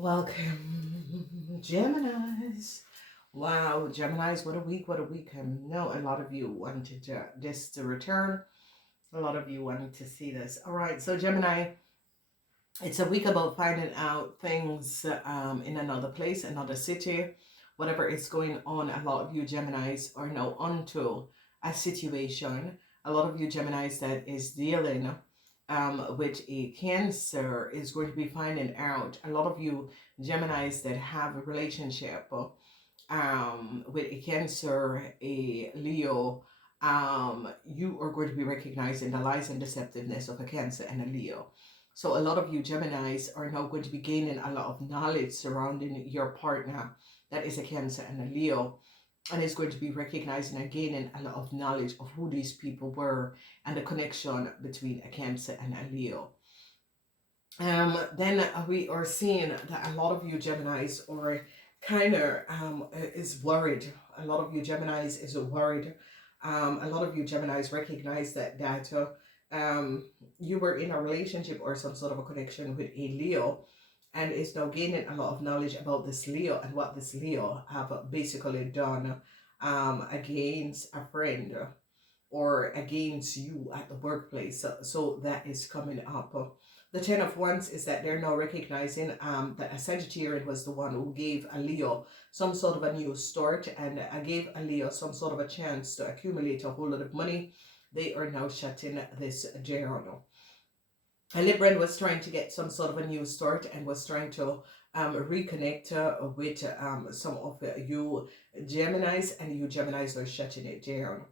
Welcome, Geminis. Wow, Geminis, what a week, what a week. I know a lot of you wanted this to return. A lot of you wanted to see this. All right, so Gemini, it's a week about finding out things in another place, another city, whatever is going on. A lot of you Geminis are now onto a situation. A lot of you Geminis that is dealing with a Cancer is going to be finding out. A lot of you Geminis that have a relationship with a Cancer, a Leo, you are going to be recognizing the lies and deceptiveness of a Cancer and a Leo. So a lot of you Geminis are now going to be gaining a lot of knowledge surrounding your partner that is a Cancer and a Leo, and is going to be recognizing and gaining a lot of knowledge of who these people were and the connection between a Cancer and a Leo. Then we are seeing that a lot of you Geminis are kind of is worried. A lot of you Geminis is worried. A lot of you Geminis recognize that you were in a relationship or some sort of a connection with a Leo, and is now gaining a lot of knowledge about this Leo and what this Leo have basically done against a friend or against you at the workplace. So that is coming up. The Ten of Wands is that they're now recognizing that a Sagittarian was the one who gave a Leo some sort of a new start, and gave a Leo some sort of a chance to accumulate a whole lot of money. They are now shutting this down. A Libran was trying to get some sort of a new start and was trying to reconnect with some of you Geminis, and you Geminis are shutting it down.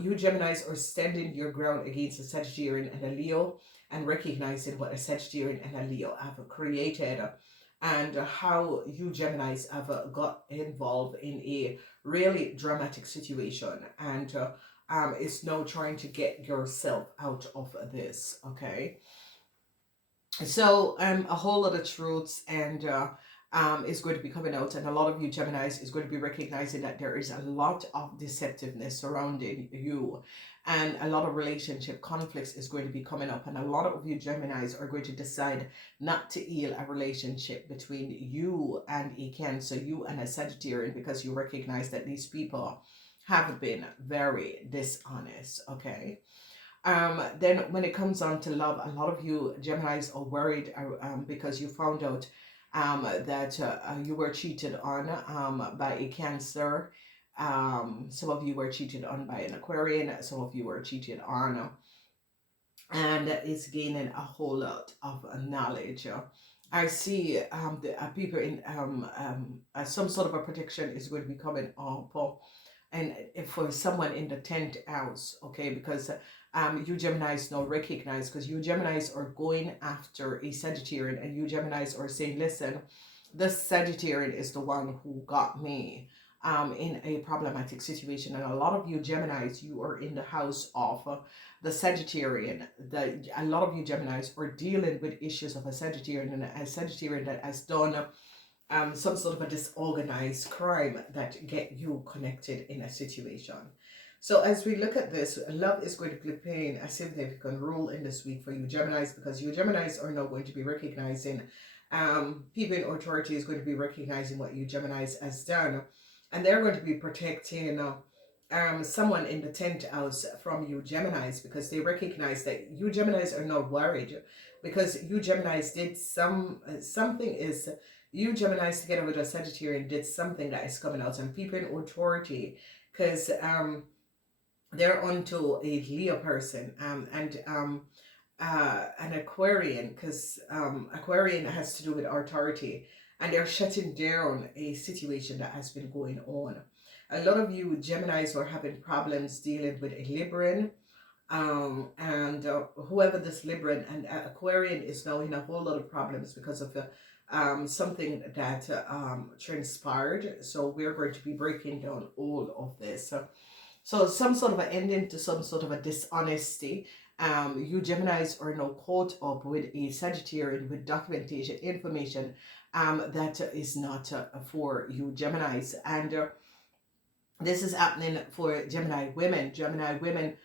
You Geminis are standing your ground against a Sagittarian and a Leo, and recognizing what a Sagittarian and a Leo have created, and how you Geminis have got involved in a really dramatic situation, and is now trying to get yourself out of this. Okay, so a whole lot of truths and is going to be coming out, and a lot of you Geminis is going to be recognizing that there is a lot of deceptiveness surrounding you, and a lot of relationship conflicts is going to be coming up, and a lot of you Geminis are going to decide not to heal a relationship between you and a Cancer, you and a Sagittarian, because you recognize that these people have been very dishonest. Okay, then when it comes on to love, a lot of you Geminis are worried because you found out that you were cheated on by a Cancer. Some of you were cheated on by an Aquarian. Some of you were cheated on, and is gaining a whole lot of knowledge. I see the people in some sort of a protection is going to be coming up, and for someone in the 10th house, okay, because you Geminis now recognize, because you Geminis are going after a Sagittarian, and you Geminis are saying, listen, this Sagittarian is the one who got me in a problematic situation. And a lot of you Geminis, you are in the house of the Sagittarian. A lot of you Geminis are dealing with issues of a Sagittarian, and a Sagittarian that has done some sort of a disorganized crime that get you connected in a situation. So as we look at this, love is going to be playing a significant role in this week for you Geminis, because you Geminis are now going to be recognizing, people in authority is going to be recognizing what you Geminis has done, and they're going to be protecting someone in the 10th house from you Geminis, because they recognize that you Geminis are not worried, because you Geminis did something is you Geminis together with a Sagittarian did something that is coming out, and people in authority, because they're onto a Leo person and an Aquarian, because Aquarian has to do with authority, and they're shutting down a situation that has been going on. A lot of you Geminis were having problems dealing with a Libran, and whoever this Libran and Aquarian is now in a whole lot of problems because of something that transpired. So we're going to be breaking down all of this. So some sort of an ending to some sort of a dishonesty. You Geminis are now caught up with a Sagittarian with documentation information that is not for you Geminis, and this is happening for Gemini women. Gemini women,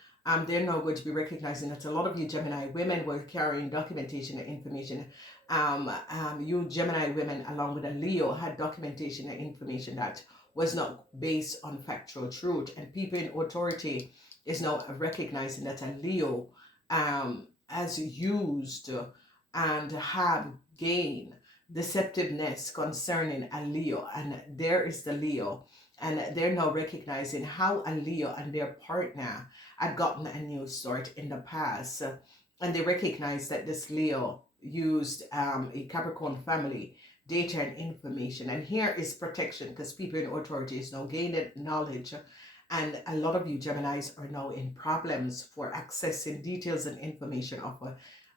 they're now going to be recognizing that a lot of you Gemini women were carrying documentation and information You Gemini women, along with a Leo, had documentation and information that was not based on factual truth. And people in authority is now recognizing that a Leo has used and have gained deceptiveness concerning a Leo. And there is the Leo. And they're now recognizing how a Leo and their partner had gotten a new start in the past. And they recognize that this Leo used a Capricorn family data and information. And here is protection, because people in authority is now gaining knowledge. And a lot of you Geminis are now in problems for accessing details and information of a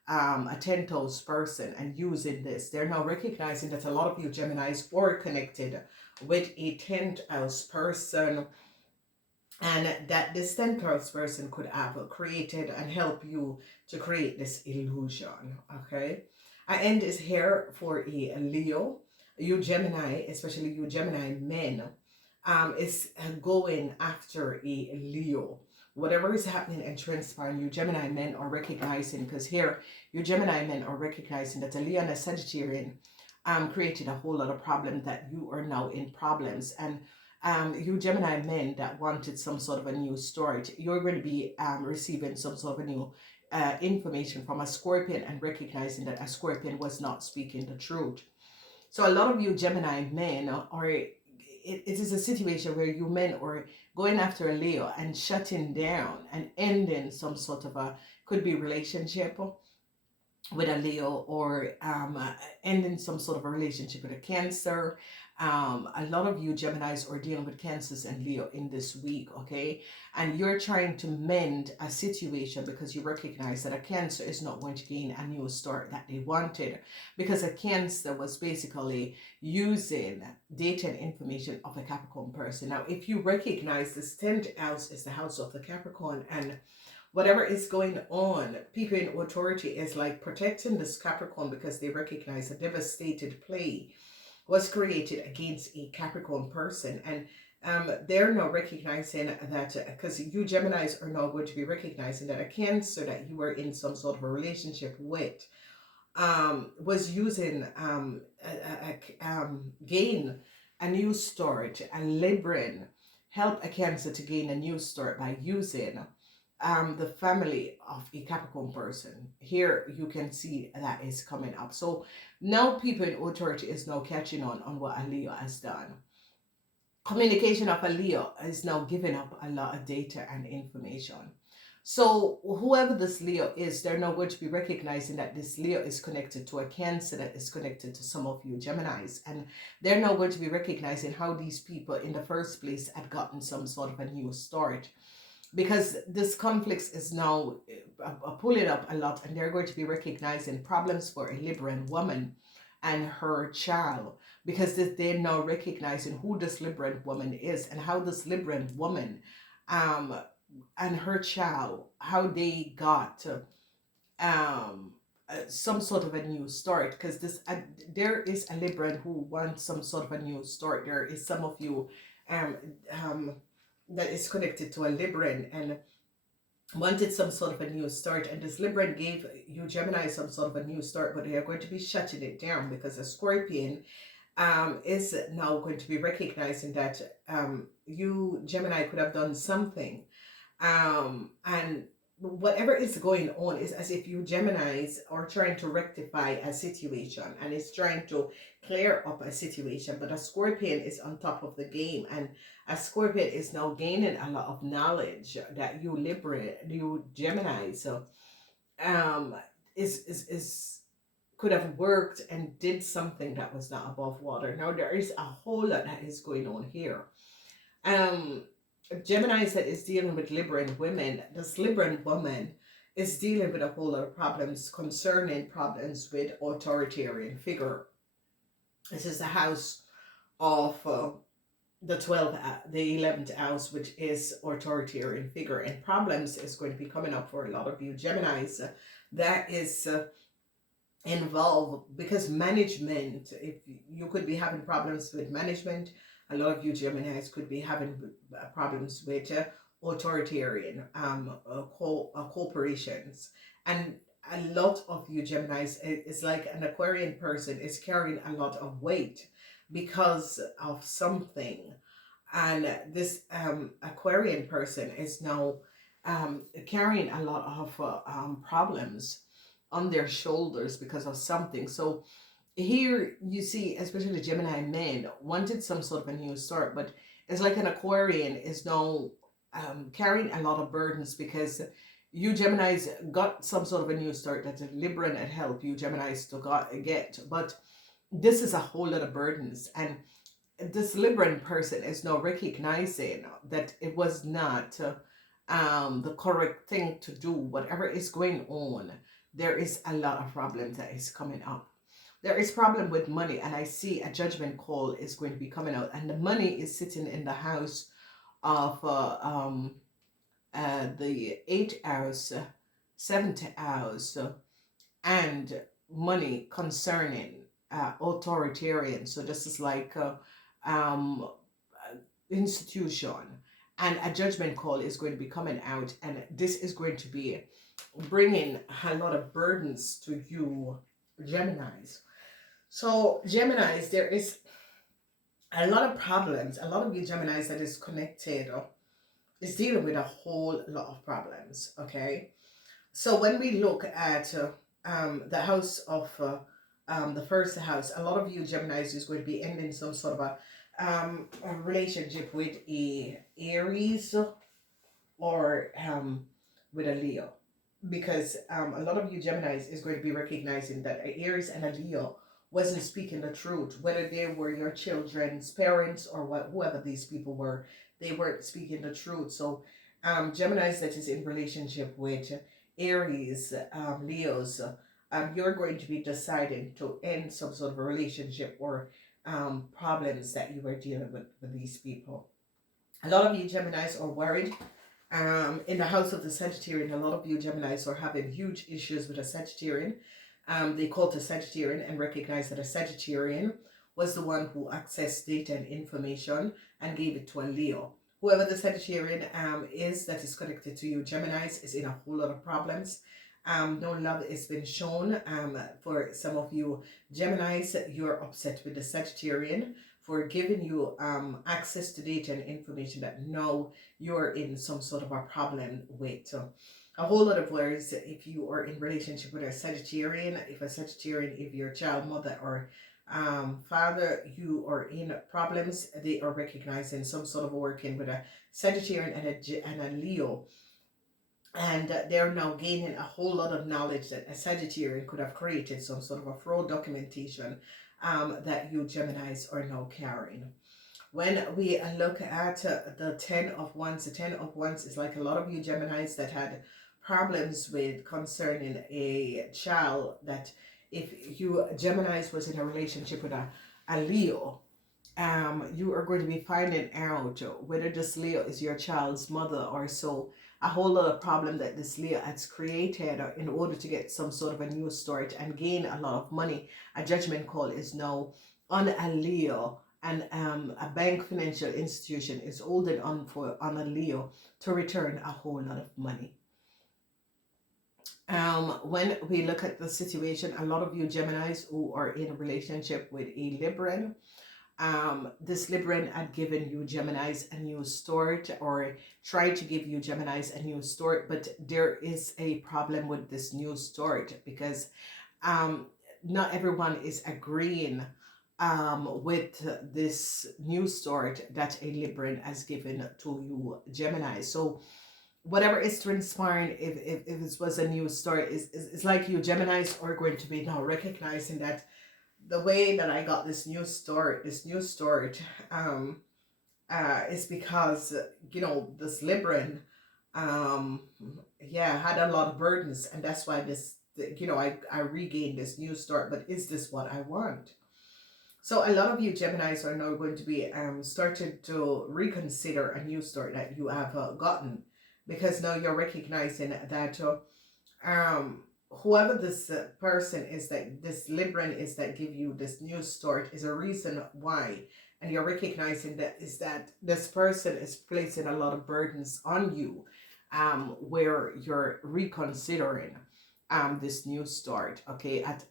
10th house person and using this. They're now recognizing that a lot of you Geminis were connected with a 10th house person, and that this 10th house person could have created and help you to create this illusion. Okay, I end this here for a Leo. You Gemini, especially you Gemini men, is going after a Leo. Whatever is happening and transpiring, you Gemini men are recognizing, because here you Gemini men are recognizing that a Leo and a Sagittarian created a whole lot of problems, that you are now in problems. And you Gemini men that wanted some sort of a new start, you're going to be receiving some sort of a new information from a Scorpion, and recognizing that a Scorpion was not speaking the truth. So a lot of you Gemini men are, it is a situation where you men are going after a Leo and shutting down and ending some sort of a, could be relationship with a Leo, or ending some sort of a relationship with a Cancer. A lot of you Geminis are dealing with Cancers and Leo in this week, okay? And you're trying to mend a situation because you recognize that a Cancer is not going to gain a new start that they wanted, because a Cancer was basically using data and information of a Capricorn person. Now, if you recognize this 10th house is the house of the Capricorn, and whatever is going on, people in authority is like protecting this Capricorn, because they recognize a devastated play was created against a Capricorn person. And they're now recognizing that, because you Geminis are now going to be recognizing that a Cancer that you were in some sort of a relationship with was using gain a new start. A Libran help a Cancer to gain a new start by using the family of a Capricorn person. Here you can see that is coming up. So now people in authority is now catching on what a Leo has done. Communication of a Leo is now giving up a lot of data and information. So whoever this Leo is, they're now going to be recognizing that this Leo is connected to a Cancer that is connected to some of you Geminis. And they're now going to be recognizing how these people in the first place had gotten some sort of a new start, because this conflict is now pulling up a lot, and they're going to be recognizing problems for a Libran woman and her child, because they're now recognizing who this Libran woman is, and how this Libran woman and her child, how they got some sort of a new start, because this there is a Libran who wants some sort of a new start. There is some of you that is connected to a Libran and wanted some sort of a new start, and this Libran gave you Gemini some sort of a new start, but they are going to be shutting it down, because a Scorpion is now going to be recognizing that you Gemini could have done something, and whatever is going on is as if you Geminis are trying to rectify a situation, and it's trying to clear up a situation, but a Scorpion is on top of the game, and a Scorpion is now gaining a lot of knowledge that you Gemini, so is could have worked and did something that was not above water. Now there is a whole lot that is going on here. Gemini that is dealing with Libran women, this Libran woman is dealing with a whole lot of problems concerning problems with authoritarian figure. This is the house of the 11th house, which is authoritarian figure, and problems is going to be coming up for a lot of you Geminis that is involved, because management, if you could be having problems with management, a lot of you Geminis could be having problems with authoritarian corporations, and a lot of you Geminis, it's like an Aquarian person is carrying a lot of weight because of something. And this Aquarian person is now carrying a lot of problems on their shoulders because of something. So here you see, especially the Gemini men wanted some sort of a new start, but it's like an Aquarian is now carrying a lot of burdens because you Geminis got some sort of a new start that the Libran had helped you Geminis to get, but this is a whole lot of burdens. And this Libran person is now recognizing that it was not the correct thing to do. Whatever is going on, there is a lot of problems that is coming up. There is problem with money, and I see a judgment call is going to be coming out, and the money is sitting in the house of the 8th house, 7th house, and money concerning authoritarian. So this is like um, institution, and a judgment call is going to be coming out, and this is going to be bringing a lot of burdens to you Geminis. So Geminis, there is a lot of problems. A lot of you Geminis that is connected is dealing with a whole lot of problems. Okay, so when we look at the house of the first house, a lot of you Geminis is going to be ending some sort of a relationship with a Aries or with a Leo, because a lot of you Geminis is going to be recognizing that a Aries and a Leo wasn't speaking the truth, whether they were your children's parents or whoever these people were, they weren't speaking the truth. So Geminis that is in relationship with Aries, Leos, you're going to be deciding to end some sort of a relationship or problems that you were dealing with these people. A lot of you Geminis are worried. In the house of the Sagittarian, a lot of you Geminis are having huge issues with a Sagittarian. They called a Sagittarian and recognized that a Sagittarian was the one who accessed data and information and gave it to a Leo. Whoever the Sagittarian is that is connected to you Geminis is in a whole lot of problems. No love has been shown. For some of you Geminis, you're upset with the Sagittarian for giving you access to data and information that now you're in some sort of a problem with. A whole lot of worries if you are in relationship with a Sagittarian. If a Sagittarian, if your child, mother, or father, you are in problems, they are recognizing some sort of working with a Sagittarian and a Leo. And they're now gaining a whole lot of knowledge that a Sagittarian could have created some sort of a fraud documentation that you Geminis are now carrying. When we look at the 10 of Wands, the 10 of Wands is like a lot of you Geminis that had problems with concerning a child, that if you Geminis was in a relationship with a Leo, you are going to be finding out whether this Leo is your child's mother or so. A whole lot of problem that this Leo has created in order to get some sort of a new start and gain a lot of money. A judgment call is now on a Leo, and a bank financial institution is holding on a Leo to return a whole lot of money. When we look at the situation, a lot of you Geminis who are in a relationship with a Libran, this Libran had given you Geminis a new start, or tried to give you Geminis a new start, but there is a problem with this new start because not everyone is agreeing with this new start that a Libran has given to you Gemini. So whatever is transpiring, if it was a new start, is like you Geminis are going to be now recognizing that the way that I got this new start is because this Libran had a lot of burdens, and that's why I regained this new start. But is this what I want? So a lot of you Geminis are now going to be started to reconsider a new start that you have gotten, because now you're recognizing that whoever this person is, that this Libran is that give you this new start, is a reason why, and you're recognizing that is that this person is placing a lot of burdens on you, where you're reconsidering. this new start. Okay, at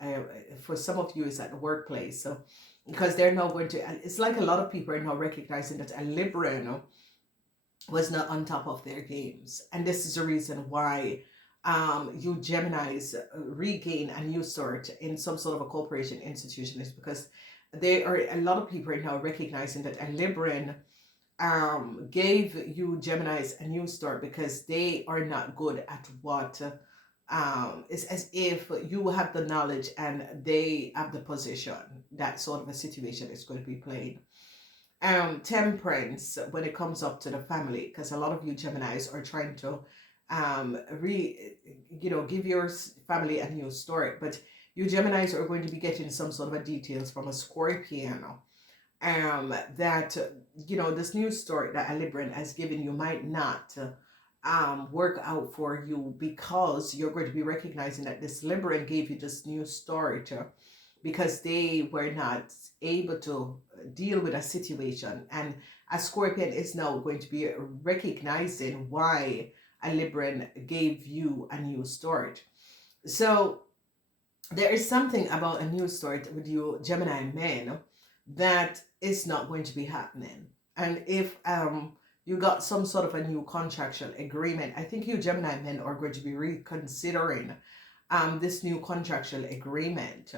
for some of you it's at the workplace. So because they're now going to, it's like a lot of people are now recognizing that a Libra, was not on top of their games. And this is the reason why you Geminis regain a new start in some sort of a corporation institution, is because they are, a lot of people are now recognizing that a Libran gave you Geminis a new start because they are not good at what it's as if you have the knowledge and they have the position. That sort of a situation is going to be played. Temperance when it comes up to the family, because a lot of you Geminis are trying to give your family a new start, but you Geminis are going to be getting some sort of a details from a Scorpion that this new story that a Libran has given you might not work out for you, because you're going to be recognizing that this Libran gave you this new start because they were not able to deal with a situation, and a Scorpion is now going to be recognizing why a Libran gave you a new start. So there is something about a new start with you Gemini men that is not going to be happening. And if you got some sort of a new contractual agreement, I think you Gemini men are going to be reconsidering this new contractual agreement,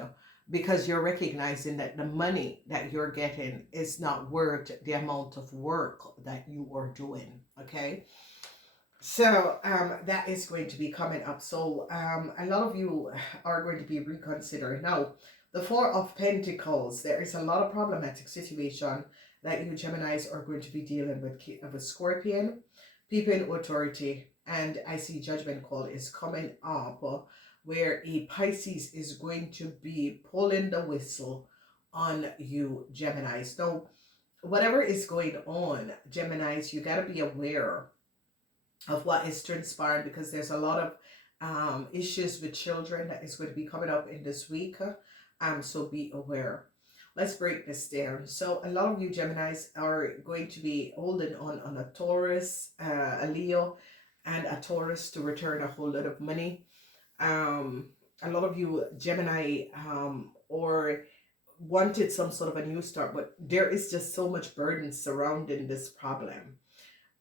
because you're recognizing that the money that you're getting is not worth the amount of work that you are doing. Okay, so that is going to be coming up. So a lot of you are going to be reconsidering. Now, the Four of Pentacles, there is a lot of problematic situation that you Geminis are going to be dealing with Scorpion, people in authority, and I see Judgment Call is coming up, where a Pisces is going to be pulling the whistle on you Geminis. Now, whatever is going on, Geminis, you got to be aware of what is transpiring, because there's a lot of issues with children that is going to be coming up in this week. So be aware. Let's break this down. So a lot of you Geminis are going to be holding on a Taurus, a Leo, and a Taurus to return a whole lot of money. A lot of you Gemini or wanted some sort of a new start, but there is just so much burden surrounding this problem.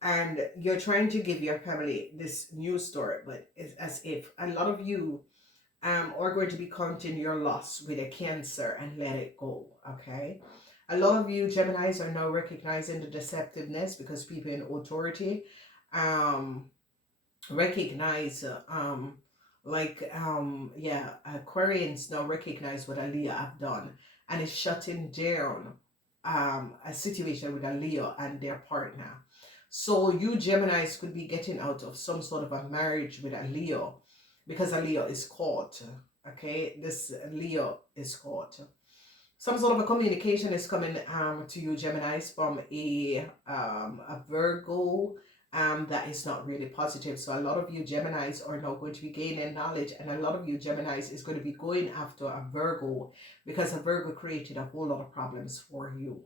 And you're trying to give your family this new start, but it's as if a lot of you are going to be counting your loss with a Cancer and let it go. Okay, a lot of you Geminis are now recognizing the deceptiveness, because people in authority recognize Aquarians now recognize what a Leo have done, and is shutting down a situation with a Leo and their partner. So you Geminis could be getting out of some sort of a marriage with a Leo, because a Leo is caught. Okay, this Leo is caught. Some sort of a communication is coming to you Geminis from a Virgo that is not really positive. So a lot of you Geminis are now going to be gaining knowledge, and a lot of you Geminis is going to be going after a Virgo, because a Virgo created a whole lot of problems for you.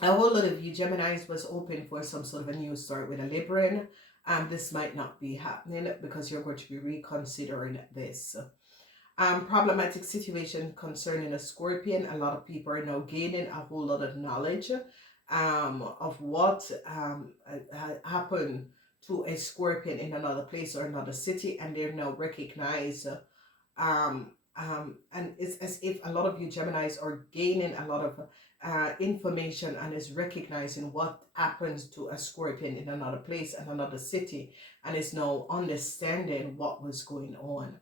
A whole lot of you Geminis was open for some sort of a new start with a Libran. This might not be happening, because you're going to be reconsidering this. Problematic situation concerning a Scorpion. A lot of people are now gaining a whole lot of knowledge of what happened to a Scorpion in another place or another city, and they're now recognized. And it's as if a lot of you Geminis are gaining a lot of information, and is recognizing what happens to a Scorpion in another place and another city, and is now understanding what was going on.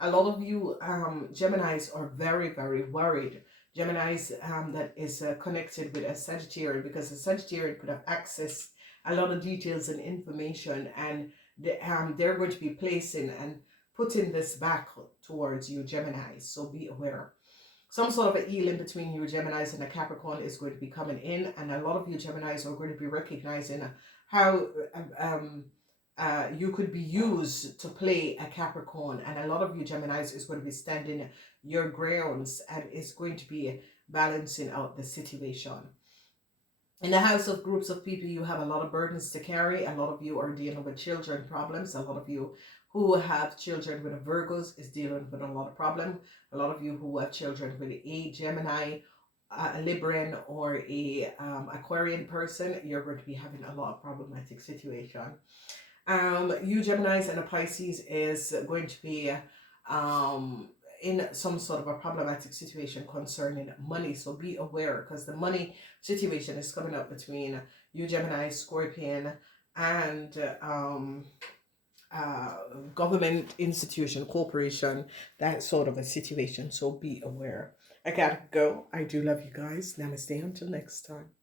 A lot of you Geminis are very, very worried. Geminis that is connected with a Sagittarius, because a Sagittarius could have access a lot of details and information, and they're going to be placing and putting this back towards you Geminis. So be aware. Some sort of a healing between you Geminis and a Capricorn is going to be coming in, and a lot of you Geminis are going to be recognizing how you could be used to play a Capricorn, and a lot of you Geminis is going to be standing your grounds and is going to be balancing out the situation. In the house of groups of people, you have a lot of burdens to carry. A lot of you are dealing with children problems. A lot of you who have children with a Virgos is dealing with a lot of problem. A lot of you who have children with a Gemini, a Libran, or a Aquarian person, you're going to be having a lot of problematic situation. You Geminis and a Pisces is going to be in some sort of a problematic situation concerning money. So be aware, because the money situation is coming up between you Gemini, Scorpion, and government institution, corporation, that sort of a situation. So be aware. I gotta go. I do love you guys. Namaste until next time.